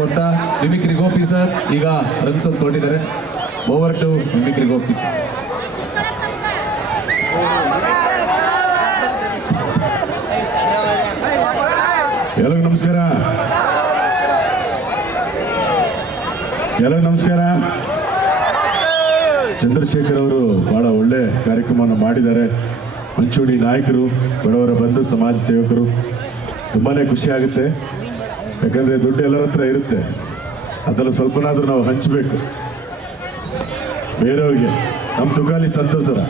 ಕೊಡ್ತಾ mimicry Gopi sir ಈಗ runs ಒಂದು ಕೊಟ್ಟಿದ್ದಾರೆ. Over to mimicry Gopi sir. ಎಲ್ಲರಿಗೂ ನಮಸ್ಕಾರ. ಎಲ್ಲರಿಗೂ ನಮಸ್ಕಾರ. ಚಂದ್ರಶೇಖರ್ ಅವರು ಬಹಳ ಒಳ್ಳೆ ಕಾರ್ಯಕ್ರಮವನ್ನು ಮಾಡಿದ್ದಾರೆ. ಮುಂಚೂಣಿ ನಾಯಕರು, ಬಡವರ ಬಂಧು, ಸಮಾಜ ಸೇವಕರು. ತುಂಬಾ ಖುಷಿ ಆಗುತ್ತೆ. ಯಾಕಂದರೆ ದುಡ್ಡು ಎಲ್ಲರ ಹತ್ರ ಇರುತ್ತೆ, ಅದನ್ನು ಸ್ವಲ್ಪನಾದರೂ ನಾವು ಹಂಚಬೇಕು ಬೇರೆಯವ್ರಿಗೆ. ನಮ್ಮ ತುಕಾಲಿ ಸಂತೋಷರ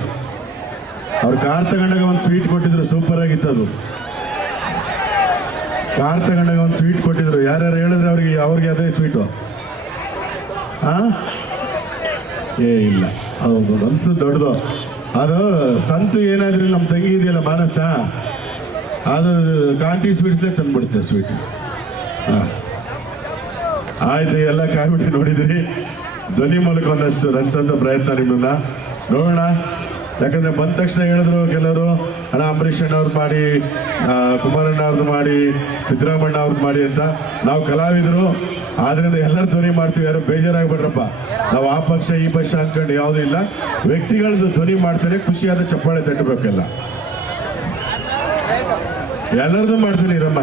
ಅವ್ರು ಕಾರ್ ತಗೊಂಡಾಗ ಒಂದು ಸ್ವೀಟ್ ಕೊಟ್ಟಿದ್ರು, ಸೂಪರ್ ಆಗಿತ್ತು ಅದು. ಕಾರ್ ತಗೊಂಡಾಗ ಒಂದು ಸ್ವೀಟ್ ಕೊಟ್ಟಿದ್ರು. ಯಾರ್ಯಾರು ಹೇಳಿದ್ರೆ ಅವ್ರಿಗೆ ಅದೇ ಸ್ವೀಟು? ಇಲ್ಲ, ಹೌದು, ಮನಸ್ಸು ದೊಡ್ಡದು. ಅದು ಸಂತು ಏನಾದ್ರೂ ನಮ್ಮ ತಂಗಿ ಇದೆಯಲ್ಲ ಮಾನಸ, ಅದು ಕಾಂತಿ ಸ್ವೀಟ್ಸ್ಲೇ ತಂದ್ಬಿಡುತ್ತೆ ಸ್ವೀಟ್. ಆಯ್ತು, ಎಲ್ಲ ಕಾಯ್ಬಿಟ್ಟು ನೋಡಿದಿರಿ. ಧ್ವನಿ ಮೂಲಕ ಒಂದಷ್ಟು ರನ್ಸಂತ ಪ್ರಯತ್ನ ನಿಮ್ಮನ್ನ ನೋಡೋಣ. ಯಾಕಂದ್ರೆ ಬಂದ ತಕ್ಷಣ ಹೇಳಿದ್ರು ಕೆಲವರು, ಅಣ್ಣ ಅಂಬರೀಷ್ ಅಣ್ಣ ಅವ್ರದ್ದು ಮಾಡಿ, ಕುಮಾರಣ್ಣ ಅವ್ರದ್ದು ಮಾಡಿ, ಸಿದ್ದರಾಮಣ್ಣ ಅವ್ರದ್ದು ಮಾಡಿ ಅಂತ. ನಾವು ಕಲಾವಿದರು, ಆದ್ರಿಂದ ಎಲ್ಲರೂ ಧ್ವನಿ ಮಾಡ್ತೀವಿ. ಯಾರು ಬೇಜಾರಾಗ್ಬಿಟ್ರಪ್ಪ, ನಾವು ಆ ಪಕ್ಷ ಈ ಪಕ್ಷ ಅಂದ್ಕೊಂಡು ಯಾವುದೂ ಇಲ್ಲ. ವ್ಯಕ್ತಿಗಳದ್ದು ಧ್ವನಿ ಮಾಡ್ತಾರೆ, ಖುಷಿಯಾದ ಚಪ್ಪಾಳೆ ತಟ್ಟಬೇಕೆಲ್ಲ. ಎಲ್ಲರದ್ದು ಮಾಡ್ತೀನಿ ರಮ್ಮ.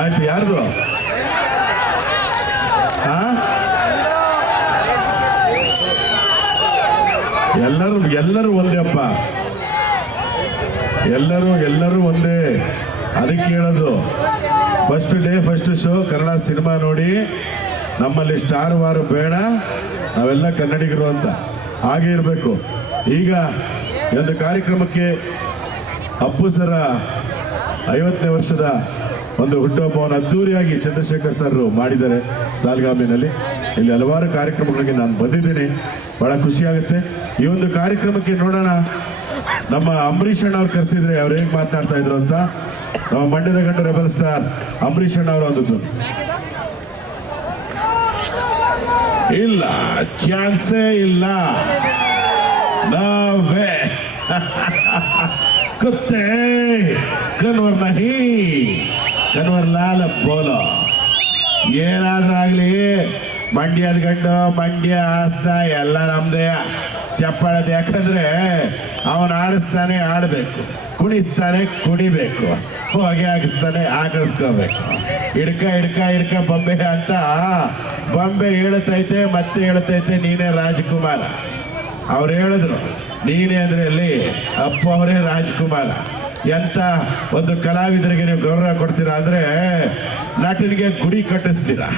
ಆಯ್ತು, ಯಾರ್ದು? ಎಲ್ಲರೂ ಒಂದೇ ಅಪ್ಪ, ಎಲ್ಲರೂ ಒಂದೇ. ಅದಕ್ಕೆ ಹೇಳೋದು, first day first show Kannada cinema ನೋಡಿ. ನಮ್ಮಲ್ಲಿ ಸ್ಟಾರ್ ವಾರ್ ಬೇಡ, ನಾವೆಲ್ಲ ಕನ್ನಡಿಗರು ಅಂತ ಹಾಗೆ ಇರಬೇಕು. ಈಗ ಒಂದು ಕಾರ್ಯಕ್ರಮಕ್ಕೆ ಅಪ್ಪು ಸರ 50ನೇ ವರ್ಷದ ಒಂದು ಹುಟ್ಟುಹಬ್ಬವನ್ನು ಅದ್ದೂರಿಯಾಗಿ ಚಂದ್ರಶೇಖರ್ ಸರ್ ಮಾಡಿದ್ದಾರೆ ಸಾಲ್ಗಾಮಿನಲ್ಲಿ. ಇಲ್ಲಿ ಹಲವಾರು ಕಾರ್ಯಕ್ರಮಗಳಿಗೆ ನಾನು ಬಂದಿದ್ದೀನಿ, ಬಹಳ ಖುಷಿಯಾಗುತ್ತೆ. ಈ ಒಂದು ಕಾರ್ಯಕ್ರಮಕ್ಕೆ ನೋಡೋಣ, ನಮ್ಮ ಅಂಬರೀಷ್ ಅಣ್ಣ ಅವ್ರು ಕರೆಸಿದ್ರೆ ಅವ್ರು ಹೇಗೆ ಮಾತನಾಡ್ತಾ ಇದ್ರು ಅಂತ. ನಮ್ಮ ಮಂಡ್ಯದ ಗಂಡು ರೆಬಲ್ ಸ್ಟಾರ್ ಅಂಬರೀಷ್ ಅಣ್ಣ ಅವರು ಅಂದದ್ದು. ಇಲ್ಲ, ಚಾನ್ಸೇ ಇಲ್ಲ, ನಾವೇ ಕುತ್ತೆ ಕನ್ವರ್ ನಹಿ ಕನ್ವರ್ ಲಾಲ ಬೋಲೋ. ಏನಾದ್ರೂ ಆಗಲಿ, ಮಂಡ್ಯದ ಗಂಡು, ಮಂಡ್ಯ ಆಸ್ತ ಎಲ್ಲ ನಮ್ದೇ ಚಪ್ಪಾಳದ. ಯಾಕಂದ್ರೆ ಅವನು ಆಡಿಸ್ತಾನೆ ಆಡಬೇಕು, ಕುಣಿಸ್ತಾನೆ ಕುಣಿಬೇಕು, ಹೊಗೆ ಹಾಕಿಸ್ತಾನೆ ಹಾಕಿಸ್ಕೋಬೇಕು. ಹಿಡ್ಕ ಬೊಂಬೆ ಅಂತ ಬೊಂಬೆ ಹೇಳುತ್ತೈತೆ, ಮತ್ತೆ ಹೇಳುತ್ತೈತೆ ನೀನೇ ರಾಜ್ಕುಮಾರ. ಅವ್ರು ಹೇಳಿದ್ರು ನೀನೇ ಅಂದ್ರೆ ಅಲ್ಲಿ ಅಪ್ಪ ಅವರೇ ರಾಜ್ಕುಮಾರ. ಎಂತ ಒಂದು ಕಲಾವಿದರಿಗೆ ನೀವು ಗೌರವ ಕೊಡ್ತೀರಾ ಅಂದ್ರೆ, ನಟನಿಗೆ ಗುಡಿ ಕಟ್ಟಿಸ್ತೀರಾ,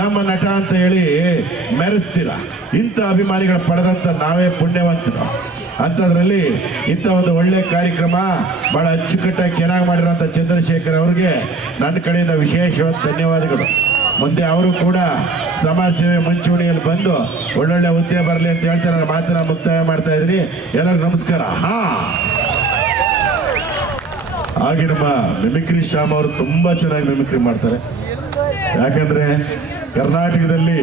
ನಮ್ಮ ನಟ ಅಂತ ಹೇಳಿ ಮೆರೆಸ್ತೀರ. ಇಂಥ ಅಭಿಮಾನಿಗಳ ಪಡೆದಂಥ ನಾವೇ ಪುಣ್ಯವಂತರು. ಅಂಥದ್ರಲ್ಲಿ ಇಂಥ ಒಂದು ಒಳ್ಳೆ ಕಾರ್ಯಕ್ರಮ ಭಾಳ ಅಚ್ಚುಕಟ್ಟಾಗಿ ಚೆನ್ನಾಗಿ ಮಾಡಿರೋಂಥ ಚಂದ್ರಶೇಖರ್ ಅವ್ರಿಗೆ ನನ್ನ ಕಡೆಯಿಂದ ವಿಶೇಷವಾದ ಧನ್ಯವಾದಗಳು. ಮುಂದೆ ಅವರು ಕೂಡ ಸಮಾಜ ಸೇವೆ ಮುಂಚೂಣಿಯಲ್ಲಿ ಬಂದು ಒಳ್ಳೊಳ್ಳೆ ಹುದ್ದೆ ಬರಲಿ ಅಂತ ಹೇಳ್ತಾರೆ. ನಾನು ಮಾತನ್ನ ಮುಕ್ತಾಯ ಮಾಡ್ತಾ ಇದ್ದೀನಿ. ಎಲ್ಲರಿಗೂ ನಮಸ್ಕಾರ. ಹಾಗೆ ನಮ್ಮ ಮಿಮಿಕ್ರಿ ಶ್ಯಾಮ್ ಅವರು ತುಂಬ ಚೆನ್ನಾಗಿ ಮಿಮಿಕ್ರಿ ಮಾಡ್ತಾರೆ. ಯಾಕಂದರೆ ಕರ್ನಾಟಕದಲ್ಲಿ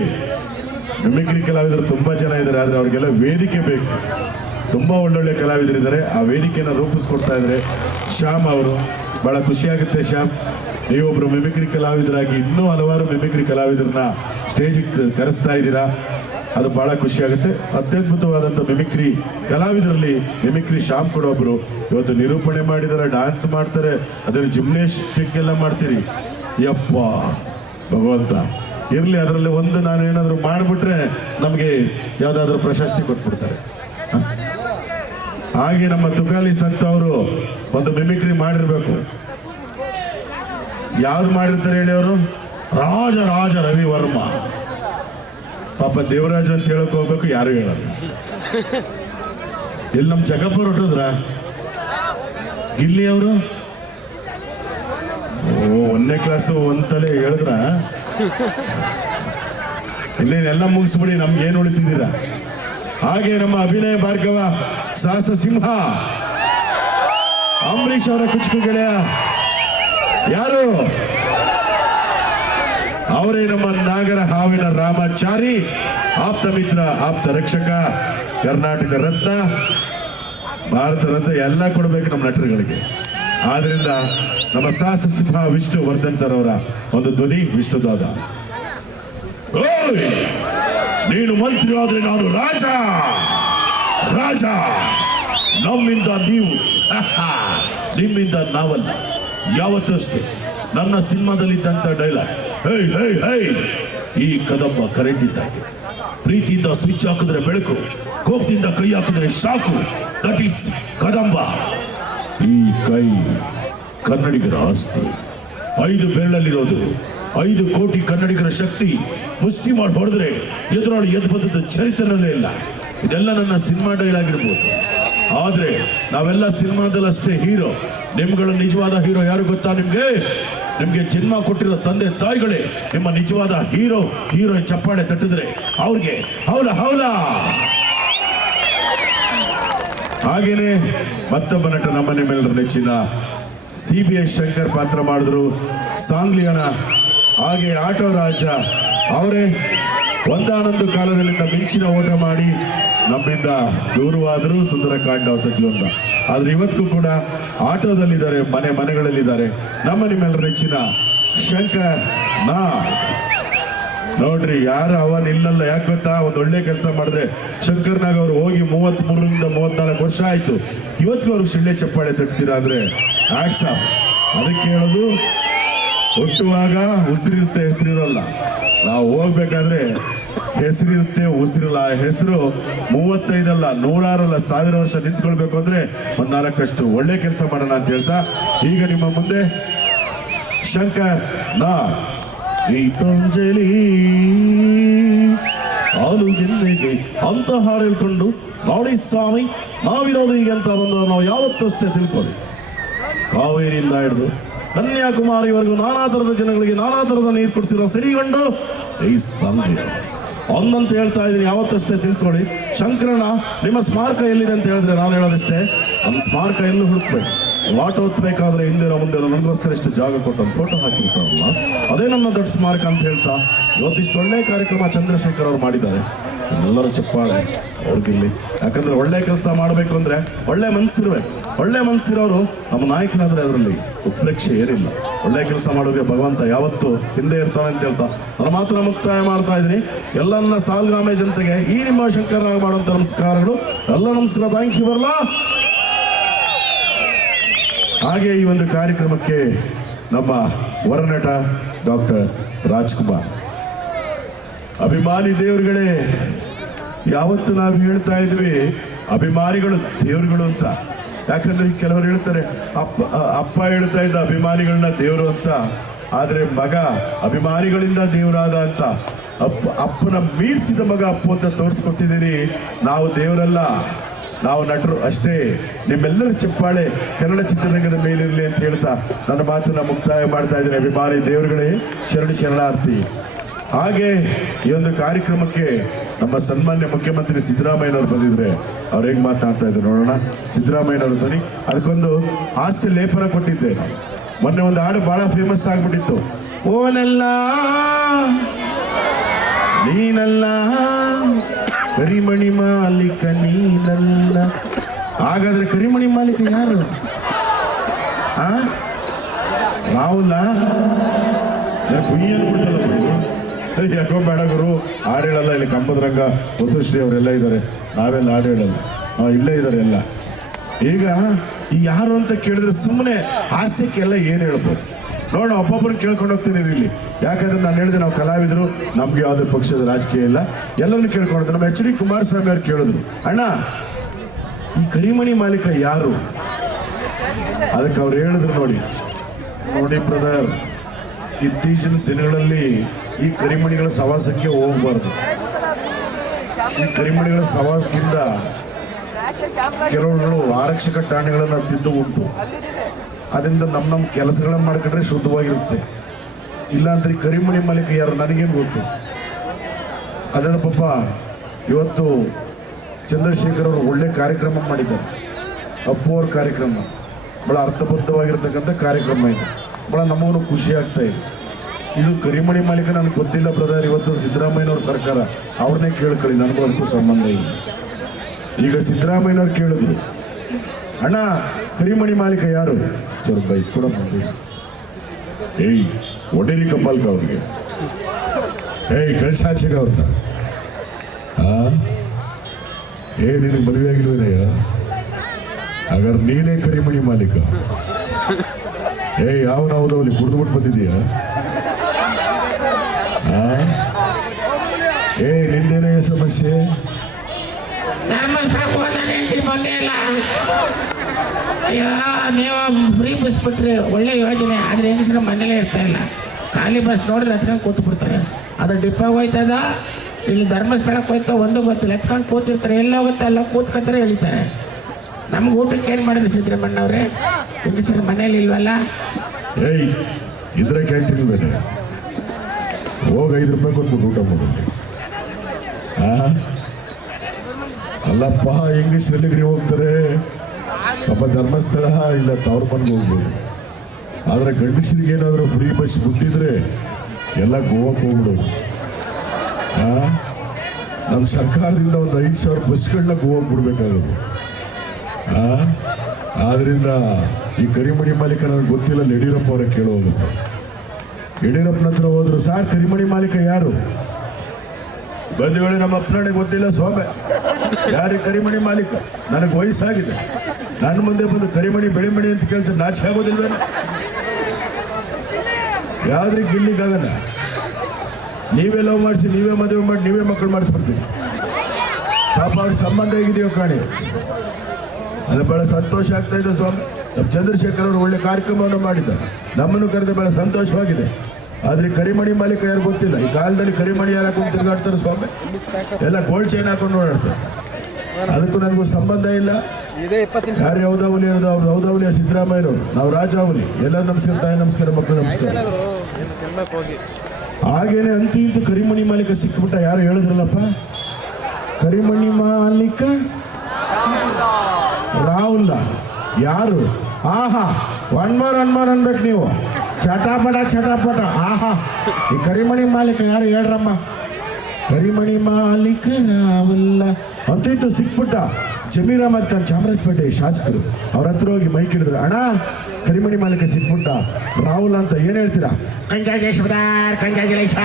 ಮಿಮಿಕ್ರಿ ಕಲಾವಿದರು ತುಂಬ ಜನ ಇದ್ದಾರೆ, ಆದರೆ ಅವ್ರಿಗೆಲ್ಲ ವೇದಿಕೆ ಬೇಕು. ತುಂಬ ಒಳ್ಳೊಳ್ಳೆ ಕಲಾವಿದರಿದ್ದಾರೆ, ಆ ವೇದಿಕೆಯನ್ನು ರೂಪಿಸ್ಕೊಡ್ತಾ ಇದ್ದಾರೆ ಶ್ಯಾಮ್ ಅವರು. ಭಾಳ ಖುಷಿಯಾಗುತ್ತೆ ಶ್ಯಾಮ್, ನೀವೊಬ್ಬರು ಮಿಮಿಕ್ರಿ ಕಲಾವಿದರಾಗಿ ಇನ್ನೂ ಹಲವಾರು ಮಿಮಿಕ್ರಿ ಕಲಾವಿದರನ್ನ ಸ್ಟೇಜಿಗೆ ಕರೆಸ್ತಾ ಇದ್ದೀರಾ. ಅದು ಭಾಳ ಖುಷಿಯಾಗುತ್ತೆ. ಅತ್ಯದ್ಭುತವಾದಂಥ ಮಿಮಿಕ್ರಿ ಕಲಾವಿದರಲ್ಲಿ ಮಿಮಿಕ್ರಿ ಶ್ಯಾಮ್ ಕೂಡ ಒಬ್ಬರು. ಇವತ್ತು ನಿರೂಪಣೆ ಮಾಡಿದ್ದಾರೆ, ಡ್ಯಾನ್ಸ್ ಮಾಡ್ತಾರೆ, ಅದನ್ನು ಜಿಮ್ನೇಸ್ಟಿಕ್ ಎಲ್ಲ ಮಾಡ್ತೀರಿ. ಯಪ್ಪ ಭಗವಂತ ಇರಲಿ, ಅದರಲ್ಲಿ ಒಂದು ನಾನು ಏನಾದರೂ ಮಾಡಿಬಿಟ್ರೆ ನಮಗೆ ಯಾವುದಾದ್ರೂ ಪ್ರಶಸ್ತಿ ಕೊಟ್ಬಿಡ್ತಾರೆ. ಹಾಗೆ ನಮ್ಮ ತುಕಾಲಿ ಸಂತ ಅವರು ಒಂದು ಮಿಮಿಕ್ರಿ ಮಾಡಿರ್ಬೇಕು. ಯಾವ್ದು ಮಾಡಿರ್ತಾರೆ ಹೇಳಿ ಅವರು? ರಾಜ ರವಿ ವರ್ಮ. ಪಾಪ ದೇವರಾಜ್ ಅಂತ ಹೇಳಕ್ ಹೋಗ್ಬೇಕು, ಯಾರು ಹೇಳಲ್ಲ. ಇಲ್ಲಿ ನಮ್ಮ ಜಗಪ್ಪರು ಹೊಟ್ಟದ್ರ ಗಿಲ್ಲಿ ಅವರು 1ನೇ ಕ್ಲಾಸು ಒಂದ್ತಲೆ ಹೇಳಿದ್ರ. ಇನ್ನೇನೆಲ್ಲ ಮುಗಿಸ್ಬಿಡಿ, ನಮ್ಗೇನು ಉಳಿಸಿದ್ದೀರಾ? ಹಾಗೆ ನಮ್ಮ ಅಭಿನಯ ಭಾರ್ಗವ ಸಾಹಸ ಸಿಂಹ ಅಂಬರೀಷ್ ಅವರ ಕುಚುಕು ಗೆಳೆಯ ಯಾರು? ಅವರೇ ನಮ್ಮ ನಾಗರ ಹಾವಿನ ರಾಮಾಚಾರಿ, ಆಪ್ತ ಮಿತ್ರ, ಆಪ್ತ ರಕ್ಷಕ, ಕರ್ನಾಟಕ ರತ್ನ, ಭಾರತ ರತ್ನ ಎಲ್ಲ ಕೊಡಬೇಕು ನಮ್ಮ ನಟರುಗಳಿಗೆ. ಆದ್ರಿಂದ ನಮ್ಮ ಸಾಹಸ ಸಿಂಹ ವಿಷ್ಣು ವರ್ಧನ್ ಸರ್ ಅವರ ಒಂದು ಧ್ವನಿ ವಿಷ್ಣುದಾದ. ಓಯ್ ನೀನು ಮಂತ್ರಿ ಆದ್ರೆ ನಾನು ರಾಜ ರಾಜ, ನಮ್ಮಿಂದ ನೀವು ನಿಮ್ಮಿಂದ ನಾವಲ್ಲ. ಯಾವತ್ತೂ ಅಷ್ಟೇ ನನ್ನ ಸಿನಿಮಾದಲ್ಲಿದ್ದಂಥ ಡೈಲಾಗ್, ಹೇ ಹೇ ಹೇ ಈ ಕದಂಬ ಕರೆಂಟ್ ಇದ್ದಾಗೆ, ಪ್ರೀತಿಯಿಂದ ಸ್ವಿಚ್ ಹಾಕಿದ್ರೆ ಬೆಳಕು, ಕೋಪದಿಂದ ಕೈ ಹಾಕಿದ್ರೆ ಶಾಕು. That is Kadamba. ಈ ಕೈ ಕನ್ನಡಿಗರ ಆಸ್ತಿ. 5 ಬೆರಳಲ್ಲಿರೋದು 5 ಕೋಟಿ ಕನ್ನಡಿಗರ ಶಕ್ತಿ. ಮುಷ್ಟಿ ಮಾಡಿ ಹೊಡೆದ್ರೆ ಎದುರಾಳಿ ಎದ್ದು ಬಂದದ್ದು ಚರಿತ್ರೆನಲ್ಲೇ ಇಲ್ಲ. ಇದೆಲ್ಲ ನನ್ನ ಸಿನಿಮಾ ಡೈಲಾಗ್ ಇರ್ಬೋದು, ಆದ್ರೆ ನಾವೆಲ್ಲ ಸಿನಿಮಾದಲ್ಲಿ ಅಷ್ಟೇ ಹೀರೋ. ನಿಮ್ಗಳ ನಿಜವಾದ ಹೀರೋ ಯಾರು ಗೊತ್ತಾ? ನಿಮ್ಗೆ ಜನ್ಮ ಕೊಟ್ಟಿರೋ ತಂದೆ ತಾಯಿಗಳೇ ನಿಮ್ಮ ನಿಜವಾದ ಹೀರೋ. ಹೀರೋಯಿನ್ ಚಪ್ಪಾಳೆ ತಟ್ಟಿದ್ರೆ ಅವ್ರಿಗೆ ಹೌಲ ಹೌಲ. ಹಾಗೇನೆ ಮತ್ತೊಬ್ಬ ನಟ ನಮ್ಮ ನಿಮ್ಮೆಲ್ಲರ ನೆಚ್ಚಿನ CBI ಶಂಕರ್ ಪಾತ್ರ ಮಾಡಿದ್ರು, ಸಾಂಗ್ಲಿ ಅಣ್ಣ. ಹಾಗೆ ಆಟೋ ರಾಜ ಅವರೇ ಒಂದಾನೊಂದು ಕಾಲದಲ್ಲಿಂದ ಮಿಂಚಿನ ಓಟ ಮಾಡಿ ನಮ್ಮಿಂದ ದೂರವಾದರೂ ಸುಂದರಕಾಂಡ ಸಚಿವ ಅಂತ. ಆದ್ರೆ ಇವತ್ತಿಗೂ ಕೂಡ ಆಟೋದಲ್ಲಿದ್ದಾರೆ, ಮನೆಗಳಲ್ಲಿದ್ದಾರೆ. ನಮ್ಮ ನಿಮ್ಮೆಲ್ಲರ ನೆಚ್ಚಿನ ಶಂಕರ್ ನಾಗ್ ನೋಡ್ರಿ, ಯಾರು ಅವನಿಲ್ಲಲ್ಲ. ಯಾಕೆ ಗೊತ್ತಾ? ಒಂದು ಒಳ್ಳೆ ಕೆಲಸ ಮಾಡಿದ್ರೆ ಶಂಕರ್ ನಾಗ್ ಅವರು ಹೋಗಿ 33ರಿಂದ 34 ವರ್ಷ ಆಯ್ತು. ಇವತ್ತಿಗೂ ಅವ್ರಿಗೆ ಶಿಳ್ಳೆ ಚಪ್ಪಾಳೆ ತಟ್ತೀರಾ ಅಂದ್ರೆ ಆಟ್ಸ್ ಆಫ್. ಅದಕ್ಕೆ ಹೇಳೋದು, ಹುಟ್ಟುವಾಗ ಉಸಿರಿರುತ್ತೆ, ಹೆಸರಿರಲ್ಲ. ನಾವು ಹೋಗ್ಬೇಕಾದ್ರೆ ಹೆಸರಿರುತ್ತೆ, ಉಸಿರಲ್ಲ. ಆ ಹೆಸರು 35 ಅಲ್ಲ, 100 ಅಲ್ಲ, 1000 ವರ್ಷ ನಿಂತ್ಕೊಳ್ಬೇಕು ಅಂದ್ರೆ ಒಂದು 4 ಒಳ್ಳೆ ಕೆಲಸ ಮಾಡೋಣ ಅಂತ ಹೇಳ್ತಾ ಈಗ ನಿಮ್ಮ ಮುಂದೆ ಶಂಕರ್ ನಾಗ್. ಗೀತಾಂಜಲಿ ಹಾಲು ಗೆನ್ನೆಗೆ ಅಂತ ಹಾಡು ಹೇಳ್ಕೊಂಡು ನೋಡಿ ಸ್ವಾಮಿ, ನಾವಿರೋದು ಈಗ ಅಂತ ಬಂದವರು ನಾವು ಯಾವತ್ತಷ್ಟೇ ತಿಳ್ಕೊಳ್ಳಿ. ಕಾವೇರಿಯಿಂದ ಹಿಡಿದು ಕನ್ಯಾಕುಮಾರಿವರೆಗೂ ನಾನಾ ಥರದ ಜನಗಳಿಗೆ ನಾನಾ ಥರದ ನೀರು ಕುಡಿಸಿರೋ ಸಿಡಿಗಂಡು ಈ ಸಂಘ ಒಂದಂತ ಹೇಳ್ತಾ ಇದ್ದೀನಿ, ಯಾವತ್ತಷ್ಟೇ ತಿಳ್ಕೊಳ್ಳಿ. ಶಂಕರಣ್ಣ ನಿಮ್ಮ ಸ್ಮಾರಕ ಎಲ್ಲಿದೆ ಅಂತ ಹೇಳಿದ್ರೆ ನಾನು ಹೇಳೋದಷ್ಟೇ, ನಮ್ಮ ಸ್ಮಾರಕ ಎಲ್ಲೂ ಹುಡುಕ್ಬೇಕು. ವಾಟೋ ಹೊತ್ತಬೇಕಾದ್ರೆ ಹಿಂದಿರೋ ಮುಂದೆ ನನಗೋಸ್ಕರ ಇಷ್ಟು ಜಾಗ ಕೊಟ್ಟು ಒಂದು ಫೋಟೋ ಹಾಕಿರ್ತಾರಲ್ಲ, ಅದೇ ನಮ್ಮ ದೊಡ್ಡ ಸ್ಮಾರಕ ಅಂತ ಹೇಳ್ತಾ ಇವತ್ತಿಷ್ಟು ಒಳ್ಳೆ ಕಾರ್ಯಕ್ರಮ ಚಂದ್ರಶೇಖರ್ ಅವರು ಮಾಡಿದ್ದಾರೆ. ಎಲ್ಲರೂ ಚಪ್ಪಾಳೆ ಅವ್ರಿಗಿಲ್ಲಿ. ಯಾಕಂದ್ರೆ ಒಳ್ಳೆ ಕೆಲಸ ಮಾಡಬೇಕು ಅಂದ್ರೆ ಒಳ್ಳೆ ಮನಸ್ಸಿರ್ಬೇಕು. ಒಳ್ಳೆ ಮನಸ್ಸಿರೋರು ನಮ್ಮ ನಾಯಕನಾದ್ರೆ ಅದರಲ್ಲಿ ಉತ್ಪ್ರೇಕ್ಷೆ ಏನಿಲ್ಲ. ಒಳ್ಳೆ ಕೆಲಸ ಮಾಡೋರಿಗೆ ಭಗವಂತ ಯಾವತ್ತು ಹಿಂದೆ ಇರ್ತಾನೆ ಅಂತ ಹೇಳ್ತಾ ನನ್ನ ಮಾತ್ರ ಮುಕ್ತಾಯ ಮಾಡ್ತಾ ಇದ್ದೀನಿ. ಎಲ್ಲನ್ನ ಸಾಲ್ಗಾಮೆ ಜನತೆಗೆ ಈ ನಿಮ್ಮ ಶಂಕರನಾಗ್ ಮಾಡುವಂತ ನಮಸ್ಕಾರಗಳು. ಎಲ್ಲ ನಮಸ್ಕಾರ, ಥ್ಯಾಂಕ್ ಯು ಬರಲ್ಲ. ಹಾಗೆ ಈ ಒಂದು ಕಾರ್ಯಕ್ರಮಕ್ಕೆ ನಮ್ಮ ವರನಟ ಡಾಕ್ಟರ್ ರಾಜ್ಕುಮಾರ್. ಅಭಿಮಾನಿ ದೇವರುಗಳೇ, ಯಾವತ್ತು ನಾವು ಹೇಳ್ತಾ ಇದ್ವಿ ಅಭಿಮಾನಿಗಳು ದೇವರುಗಳು ಅಂತ. ಯಾಕಂದ್ರೆ ಕೆಲವರು ಹೇಳ್ತಾರೆ ಅಪ್ಪ ಹೇಳ್ತಾ ಇದ್ದ ಅಭಿಮಾನಿಗಳನ್ನ ದೇವರು ಅಂತ, ಆದ್ರೆ ಮಗ ಅಭಿಮಾನಿಗಳಿಂದ ದೇವರಾದ ಅಂತ. ಅಪ್ಪನ ಮೀರಿಸಿದ ಮಗ ಅಪ್ಪು ಅಂತ ತೋರಿಸ್ಕೊಟ್ಟಿದ್ದೀರಿ. ನಾವು ದೇವರಲ್ಲ, ನಾವು ನಟರು ಅಷ್ಟೇ. ನಿಮ್ಮೆಲ್ಲರ ಚಪ್ಪಾಳೆ ಕನ್ನಡ ಚಿತ್ರರಂಗದ ಮೇಲಿರಲಿ ಅಂತ ಹೇಳ್ತಾ ನನ್ನ ಮಾತನ್ನ ಮುಕ್ತಾಯ ಮಾಡ್ತಾ ಇದ್ದೀನಿ. ಅಭಿಮಾನಿ ದೇವರುಗಳೇ, ಶರಣಾರ್ಥಿ. ಹಾಗೆ ಈ ಒಂದು ಕಾರ್ಯಕ್ರಮಕ್ಕೆ ನಮ್ಮ ಸನ್ಮಾನ್ಯ ಮುಖ್ಯಮಂತ್ರಿ ಸಿದ್ದರಾಮಯ್ಯನವರು ಬಂದಿದ್ರೆ ಅವ್ರು ಹೇಗೆ ಮಾತನಾಡ್ತಾ ಇದ್ರು ನೋಡೋಣ. ಸಿದ್ದರಾಮಯ್ಯನವರು ಧ್ವನಿ, ಅದಕ್ಕೊಂದು ಹಾಸ್ಯ ಲೇಪನ ಕೊಟ್ಟಿದ್ದೆ. ಮೊನ್ನೆ ಒಂದು ಹಾಡು ಬಹಳ ಫೇಮಸ್ ಆಗ್ಬಿಟ್ಟಿತ್ತು, ಓನಲ್ಲ ನೀನಲ್ಲ ಕರಿಮಣಿ ಮಾಲೀಕ ನೀನಲ್ಲ. ಹಾಗಾದ್ರೆ ಕರಿಮಣಿ ಮಾಲೀಕ ಯಾರು? ರಾಹುಲ ಕುಯ್ಯನ್ ಬಿಡ್ತಲ್ಲ. ಯಾಕೋ ಬೇಡ ಗುರು, ಹಾಡು ಹೇಳಲ್ಲ. ಇಲ್ಲಿ ಕಂಬದ್ರಂಗ ಹೊಸಶ್ರೀ ಅವರೆಲ್ಲ ಇದ್ದಾರೆ, ನಾವೆಲ್ಲ ಹಾಡು ಹೇಳಲ್ಲ. ಇಲ್ಲೇ ಇದ್ದಾರೆ ಎಲ್ಲ. ಈಗ ಈ ಯಾರು ಅಂತ ಕೇಳಿದ್ರೆ ಸುಮ್ಮನೆ ಹಾಸ್ಯಕ್ಕೆಲ್ಲ ಏನು ಹೇಳ್ಬೋದು ನೋಡೋಣ. ಒಬ್ಬೊಬ್ಬರು ಕೇಳ್ಕೊಂಡು ಹೋಗ್ತೀನಿ ಇಲ್ಲಿ. ಯಾಕಂದ್ರೆ ನಾನು ಹೇಳಿದೆ ನಾವು ಕಲಾವಿದರು, ನಮ್ಗೆ ಯಾವುದೇ ಪಕ್ಷದ ರಾಜಕೀಯ ಇಲ್ಲ, ಎಲ್ಲರನ್ನು ಕೇಳ್ಕೊಂಡು. ನಮ್ಮ HD ಕುಮಾರಸ್ವಾಮಿ ಅವ್ರು ಕೇಳಿದ್ರು, ಅಣ್ಣ ಈ ಕರಿಮಣಿ ಮಾಲೀಕ ಯಾರು? ಅದಕ್ಕೆ ಅವ್ರು ಹೇಳಿದ್ರು, ನೋಡಿ ಬ್ರದರ್, ಇತ್ತೀಚಿನ ದಿನಗಳಲ್ಲಿ ಈ ಕರಿಮಣಿಗಳ ಸವಾಸಕ್ಕೆ ಹೋಗಬಾರ್ದು. ಈ ಕರಿಮಣಿಗಳ ಸವಾಸದಿಂದ ಕೆಲವುಗಳು ಆರಕ್ಷಕ ಠಾಣೆಗಳನ್ನು ತಿದ್ದು ಉಂಟು. ಅದರಿಂದ ನಮ್ಮ ಕೆಲಸಗಳನ್ನ ಮಾಡ್ಕೊಂಡ್ರೆ ಶುದ್ಧವಾಗಿರುತ್ತೆ. ಇಲ್ಲಾಂದ್ರೆ ಕರಿಮಣಿ ಮಾಲೀಕ ಯಾರು ನನಗೇನು ಗೊತ್ತು. ಅದನ್ನ ಪಾಪ ಇವತ್ತು ಚಂದ್ರಶೇಖರ್ ಅವರು ಒಳ್ಳೆ ಕಾರ್ಯಕ್ರಮ ಮಾಡಿದ್ದಾರೆ. ಅಪ್ಪು ಅವ್ರ ಕಾರ್ಯಕ್ರಮ ಭಾಳ ಅರ್ಥಬದ್ಧವಾಗಿರ್ತಕ್ಕಂಥ ಕಾರ್ಯಕ್ರಮ ಇದು. ಭಾಳ ನಮ್ಮವನು ಖುಷಿ ಆಗ್ತಾ ಇದೆ. ಇದು ಕರಿಮಣಿ ಮಾಲೀಕ ನನಗೆ ಗೊತ್ತಿಲ್ಲ ಬ್ರದರ್. ಇವತ್ತು ಸಿದ್ದರಾಮಯ್ಯನವ್ರ ಸರ್ಕಾರ, ಅವ್ರನ್ನೇ ಕೇಳ್ಕೊಳ್ಳಿ, ನನಗೂ ಅದಕ್ಕೂ ಸಂಬಂಧ ಇಲ್ಲ. ಈಗ ಸಿದ್ದರಾಮಯ್ಯನವ್ರು ಕೇಳಿದ್ರು, ಅಣ್ಣ ಕರಿಮಣಿ ಮಾಲೀಕ ಯಾರು? ಚೂರು ಬೈಕ್ ಕೂಡ ಮುಂದಿಸ್. ಏಯ್ ಒಡೇರಿ ಕಪಾಲ್ಕ ಅವ್ರಿಗೆ, ಏಯ್ ಕಳ್ಸಾಚೆಗ ಅವ್ರನ್ನ. ನಿನಗೆ ಮದುವೆ ಆಗಿಲ್ವೇನಯ್ಯ? ಹಾಗಾದ್ರೆ ನೀನೇ ಕರಿಮಣಿ ಮಾಲೀಕ. ಯಾವನ ಹೌದವಲ್ಲಿ ಕುಡಿದ್ಬಿಟ್ಟು ಬಂದಿದೀಯ? ನಿಂದೇನೇ ಸಮಸ್ಯೆ? ಧರ್ಮಸ್ಥಳಕ್ಕೆ ಹೋದ ಹೆಂಡತಿ ಬಂದೇ ಇಲ್ಲ. ಅಯ್ಯೋ, ನೀವು ಫ್ರೀ ಬಸ್ ಬಿಟ್ರಿ, ಒಳ್ಳೆ ಯೋಜನೆ. ಆದರೆ ಹೆಂಗಸರ ಮನೇಲೇ ಇರ್ತಾ ಇಲ್ಲ. ಖಾಲಿ ಬಸ್ ನೋಡಿದ್ರೆ ಹತ್ಕೊಂಡು ಕೂತು ಬಿಡ್ತಾರೆ. ಅದು ಡಿಪ್ಪಾಗ ಹೋಯ್ತದ, ಇಲ್ಲಿ ಧರ್ಮಸ್ಥಳಕ್ಕೆ ಹೋಯ್ತಾ ಒಂದು ಗೊತ್ತಿಲ್ಲ. ಎತ್ಕೊಂಡು ಕೂತಿರ್ತಾರೆ, ಎಲ್ಲೋಗುತ್ತೆ ಎಲ್ಲ ಕೂತ್ಕೊತಾರೆ, ಎಳಿತಾರೆ. ನಮ್ಗೆ ಊಟಕ್ಕೆ ಏನು ಮಾಡಿದ್ರು ಸಿದ್ದರಾಮಣ್ಣವ್ರೆ? ಹೆಂಗಸರ ಮನೇಲಿ ಇಲ್ವಲ್ಲ? ಇದ್ರೆ ಕ್ಯಾಂಟೀನ್ ಬೇರೆ ಹೋಗಿ 5 ರೂಪಾಯಿ ಕೊಟ್ಬಿಟ್ಟು ಊಟ ಮಾಡೋದು. ಅಲ್ಲಪ್ಪ, ಹೆಂಗಸ್ ಎಲ್ಲಿಗ್ರಿ ಹೋಗ್ತಾರೆ? ಪಾಪ ಧರ್ಮಸ್ಥಳ ಇಲ್ಲ ತವ್ರ ಮನೆಗೆ ಹೋಗ್ಬೋದು. ಆದರೆ ಗಂಡಸರಿಗೆ ಏನಾದರೂ ಫ್ರೀ ಬಸ್ ಬಿಟ್ಟಿದ್ರೆ ಎಲ್ಲ ಗೋವಾಕ್ಕೆ ಹೋಗ್ಬಿಡೋದು. ನಮ್ಮ ಸರ್ಕಾರದಿಂದ ಒಂದು 5,000 ಬಸ್ಗಳನ್ನ ಗೋವಾಕ್ಕೆ ಬಿಡ್ಬೇಕಾಗೋದು. ಆದ್ರಿಂದ ಈ ಕರಿಮಣಿ ಮಾಲೀಕ ನನಗೆ ಗೊತ್ತಿಲ್ಲ. ಯಡಿಯೂರಪ್ಪ ಅವರೇ ಕೇಳೋದು. ಯಡಿಯೂರಪ್ಪನ ಹತ್ರ ಹೋದ್ರು, ಸಾರ್ ಕರಿಮಣಿ ಮಾಲೀಕ ಯಾರು? ಬಂಧುಗಳೇ, ನಮ್ಮ ಅಪ್ಪನಾಣೆ ಗೊತ್ತಿಲ್ಲ ಸ್ವಾಮಿ, ಯಾರಿಗೆ ಕರಿಮಣಿ ಮಾಲೀಕ? ನನಗೆ ವಯಸ್ಸಾಗಿದೆ, ನನ್ನ ಮುಂದೆ ಬಂದು ಕರಿಮಣಿ ಬೆಳಿಮಣಿ ಅಂತ ಕೇಳ್ತಾರೆ, ನಾಚಿಕೆ ಆಗೋದಿಲ್ವೇನ? ಯಾವ್ದ್ರಿಗೆ ಗಿಲ್ಲಿಗಾಗಲ್ಲ. ನೀವೇ ಲವ್ ಮಾಡಿಸಿ, ನೀವೇ ಮದುವೆ ಮಾಡಿ, ನೀವೇ ಮಕ್ಕಳು ಮಾಡಿಸ್ಬಿಡ್ತೀವಿ. ಪಾಪ ಅವ್ರ ಸಂಬಂಧ ಹೇಗಿದೆಯೋ ಕಾಣಿ. ಅದು ಬಹಳ ಸಂತೋಷ ಆಗ್ತಾ ಇದೆ ಸ್ವಾಮಿ. ನಮ್ಮ ಚಂದ್ರಶೇಖರ್ ಅವರು ಒಳ್ಳೆ ಕಾರ್ಯಕ್ರಮವನ್ನು ಮಾಡಿದ್ದಾರೆ, ನಮ್ಮನ್ನು ಕರೆದು ಬಹಳ ಸಂತೋಷವಾಗಿದೆ. ಆದರೆ ಕರಿಮಣಿ ಮಾಲೀಕ ಯಾರು ಗೊತ್ತಿಲ್ಲ. ಈ ಕಾಲದಲ್ಲಿ ಕರಿಮಣಿ ಯಾರು ಹಾಕೊಂಡು ತಿರುಗಾಡ್ತಾರೆ ಸ್ವಾಮಿ? ಎಲ್ಲ ಗೋಲ್ಡ್ ಚೈನ್ ಹಾಕೊಂಡು ಓಡಾಡ್ತಾರೆ. ಅದಕ್ಕೂ ನನಗೂ ಸಂಬಂಧ ಇಲ್ಲ. ಯಾರು ಹೌದಾವಲಿ ಇರೋದು? ಅವ್ರು ಹೌದಾವಲಿಯ ಸಿದ್ದರಾಮಯ್ಯನವರು, ನಾವು ರಾಜಾವಲಿ. ಎಲ್ಲರೂ ನಮಸ್ಕಾರ, ತಾಯಿ ನಮಸ್ಕಾರ, ಮಕ್ಕಳು ನಮಸ್ಕಾರ. ಹಾಗೇನೆ ಅಂತೂ ಇಂತೂ ಕರಿಮಣಿ ಮಾಲೀಕ ಸಿಕ್ಬಿಟ್ಟ. ಯಾರು ಹೇಳಿದ್ರಲ್ಲಪ್ಪ, ಕರಿಮಣಿ ಮಾಲೀಕ ರಾಹುಲ್. ಯಾರು? ಆಹಾ, ಒನ್ ಮೋರ್ ಅನ್ಬೇಕು ನೀವು. ಚಟಾಪಟ. ಆಹಾ, ಈ ಕರಿಮಣಿ ಮಾಲೀಕ ಯಾರು ಹೇಳ್ರಮ್ಮ? ಕರಿಮಣಿ ಮಾಲೀಕ ರಾಹುಲ್ ಅಂತ ಇತ್ತು ಸಿಕ್ಬಿಟ್ಟ. ಜಮೀರ್ ಅಹಮದ್ ಖಾನ್ ಚಾಮರಾಜಪೇಟೆ ಶಾಸಕರು ಅವ್ರ ಹತ್ರ ಹೋಗಿ ಮೈಕ್ ಹಿಡಿದ್ರು, ಅಣ್ಣ ಕರಿಮಣಿ ಮಾಲೀಕ ಸಿಕ್ಬಿಟ್ಟ ರಾಹುಲ್ ಅಂತ. ಏನ್ ಹೇಳ್ತೀರಾ? ಕಂಗ್ರಾಚುಲೇಷನ್.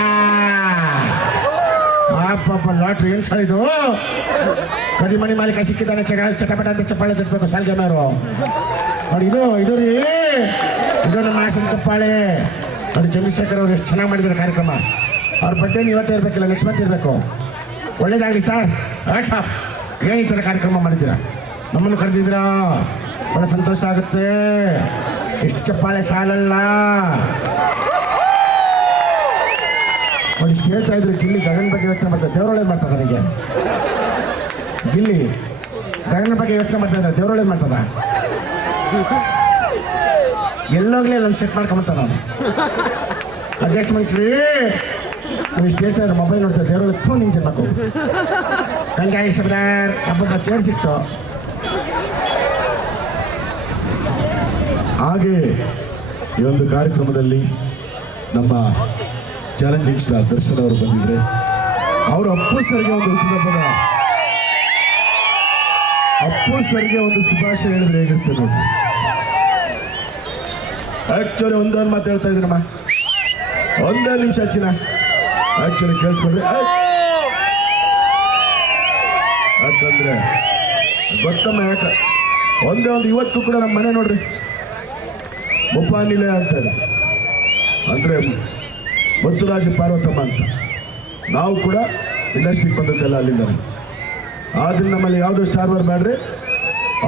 ಪಾಪ ಲಾಟ್ರಿ ಏನ್ ಸರ್ ಇದು? ಕರಿಮಣಿ ಮಾಲೀಕ ಸಿಕ್ಕಿದ್ದಾನೆ, ಚಟಪಟ ಅಂತ ಚಪ್ಪಾಳೆ ತಟ್ಟಬೇಕು ಸಾಲ್ಗೆ ಮಾರು ನೋಡಿ. ಇದು ರೀ, ಇದು ನಮ್ಮ ಹಾಸನ ಚಪ್ಪಾಳೆ ನೋಡಿ. ಚಂದ್ರಶೇಖರ್ ಅವರು ಎಷ್ಟು ಚೆನ್ನಾಗಿ ಮಾಡಿದ್ದಾರೆ ಕಾರ್ಯಕ್ರಮ. ಅವ್ರ ಬಡ್ಡೆ ಇವತ್ತೇ ಇರಬೇಕಿಲ್ಲ, ನೆಕ್ಸ್ಟ್ ಮಂತ್ ಇರಬೇಕು. ಒಳ್ಳೇದಾಗಲಿ ಸರ್. ವಾಟ್ಸಾಪ್ ಏನು ಈ ಥರ ಕಾರ್ಯಕ್ರಮ ಮಾಡಿದ್ದೀರಾ, ನಮ್ಮನ್ನು ಕರೆದಿದ್ದೀರಾ, ಬಹಳ ಸಂತೋಷ ಆಗುತ್ತೆ. ಎಷ್ಟು ಚಪ್ಪಾಳೆ ಸಾಲಲ್ಲ ನೋಡಿ. ಇಷ್ಟು ಹೇಳ್ತಾ ಇದ್ರು, ಗಿಲ್ಲಿ ಗಗನ ಬಗ್ಗೆ ಯೋಚನೆ ಮಾಡ್ತಾರೆ, ದೇವರೊಳ್ಳೇದು ಮಾಡ್ತಾರೆ. ನನಗೆ ಗಿಲ್ಲಿ ಗಗನ ಬಗ್ಗೆ ಯೋಚನೆ ಮಾಡ್ತಾ ಇದ್ದಾರೆ, ದೇವರೊಳ್ಳೇದು ಮಾಡ್ತದ. ಎಲ್ಲೋಗ್ಲೇ ನನ್ನ ಸೆಟ್ ಮಾಡ್ಕೊಂಬಿಡ್ತಾನೆ ನಾನು. ಅಡ್ಜಸ್ಟ್ಮೆಂಟ್ ರೀ, ನೀವು ಇಷ್ಟು ಹೇಳ್ತಾ ಇದ್ರೆ ಮೊಬೈಲ್ ನೋಡ್ತಾ ದೇವರೊಳಗೆ ಥೂ ನಿಂಗೆ ಚೆನ್ನಬೇಕು. ಕಂಗಾಯಿ ಶಬ್ದಾರ್ ಹಬ್ಬದ ಚೇರ್ ಸಿಕ್ತು. ಹಾಗೆ ಈ ಒಂದು ಕಾರ್ಯಕ್ರಮದಲ್ಲಿ ನಮ್ಮ ಚಾಲೆಂಜಿಂಗ್ ಸ್ಟಾರ್ ದರ್ಶನ್ ಅವರು ಬಂದಿದ್ರೆ, ಅವರು ಅಪ್ಪು ಸರ್ಗೆ ಒಂದು ಹುಟ್ಟುಹಬ್ಬದ ಅಪ್ಪು ಸರ್ಗೆ ಒಂದು ಶುಭಾಶಯ ಹೇಳಿದ್ರೆ ಹೇಗಿರುತ್ತೆ ನೋಡಿ. ಆಕ್ಚುಲಿ ಒಂದೊಂದು ಮಾತು ಹೇಳ್ತಾ ಇದ್ದೀನಮ್ಮ, ಒಂದೇ ನಿಮಿಷ ಹಚ್ಚಿನ ಆಕ್ಚುಲಿ ಕೇಳಿಸ್ಕೊಂಡ್ರೆ. ಯಾಕಂದ್ರೆ ಗೊತ್ತಮ್ಮ, ಯಾಕೆ ಒಂದೇ ಒಂದು ಇವತ್ತು ಕೂಡ ನಮ್ಮ ಮನೆ ನೋಡ್ರಿ ಮುಪ್ಪಾನಿಲೆ ಅಂತಾರೆ, ಅಂದರೆ ಮುತ್ತುರಾಜ ಪಾರ್ವತಮ್ಮ ಅಂತ. ನಾವು ಕೂಡ ಇಂಡಸ್ಟ್ರಿಗೆ ಬಂದದ್ದೆಲ್ಲ ಅಲ್ಲಿಂದ. ಆದ್ರೆ ನಮ್ಮಲ್ಲಿ ಯಾವುದೋ ಸ್ಟಾರ್ ವರ್ ಮಾಡ್ರಿ,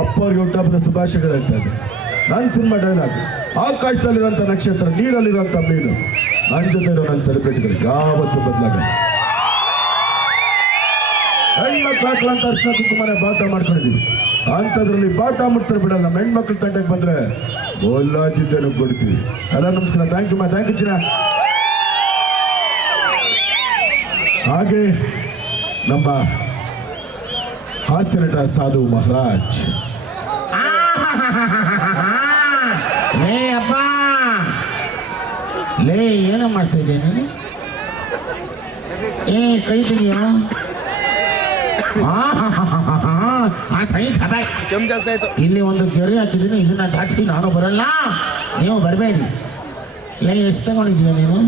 ಅಪ್ಪ ಅವ್ರಿಗೆ ಹುಟ್ಟುಹಬ್ಬದ ಶುಭಾಶಯಗಳು ಹೇಳ್ತಾ ಇದ್ದಾರೆ. ನನ್ನ ಸಿನಿಮಾ ಡೈಲಾಗ್, ಆಕಾಶದಲ್ಲಿರೋಂಥ ನಕ್ಷತ್ರ, ನೀರಲ್ಲಿರೋಂಥ ಮೀನು, ನನ್ನ ಜೊತೆ ಇರೋ ನನ್ನ ಸೆಲೆಬ್ರಿಟಿಗಳಿಗೆ ಯಾವತ್ತೂ ಬದಲಾಗಲ್ಲ. ಹೆಣ್ಮಕ್ಳು ಹಾಕ್ಲಂತ ಅರ್ಶನ ಕುಂಕುಮನೆ ಬಾಟ ಮಾಡ್ಕೊಂಡಿದ್ದೀವಿ. ಅಂಥದ್ರಲ್ಲಿ ಬಾಟ ಮುಟ್ತಾರೆ ಬಿಡಲ್ಲ. ನಮ್ಮ ಹೆಣ್ಮಕ್ಳು ತಂಡಕ್ಕೆ ಬಂದರೆ ಗೋಲ್ಲಾಜಿದ್ದೇನು ಕೊಡ್ತೀವಿ. ಎಲ್ಲ ನಮಸ್ಕಾರ, ಥ್ಯಾಂಕ್ ಯು ಥ್ಯಾಂಕ್ ಯು ಚಿನ್ನ. ಹಾಗೆ ನಮ್ಮ ಹಾಸ್ಯ ನಟ ಸಾಧು ಮಹಾರಾಜ್. ಲೇ ಅಪ್ಪ, ಲೇ ಏನೋ ಮಾಡ್ತಾ ಇದ್ದೆ ನೀನು? ಕೈ ತೆಗಿಯ. ಆ ಸೈಟ್ ಹದ ಕೆಮ್ಮು ಜಾಸ್ತಿ ಆಯ್ತು. ಇಲ್ಲಿ ಒಂದು ಗೆರೆ ಹಾಕಿದ್ದೀನಿ, ಇದನ್ನ ದಾಟಿ ನಾನು ಬರಲ್ಲ, ನೀವು ಬರಬೇಡಿ. ಎಷ್ಟು ತಗೊಂಡಿದ್ದೀಯ ನೀನು?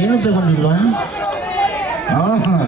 ಏನು ತಗೊಂಡಿಲ್ವಾ?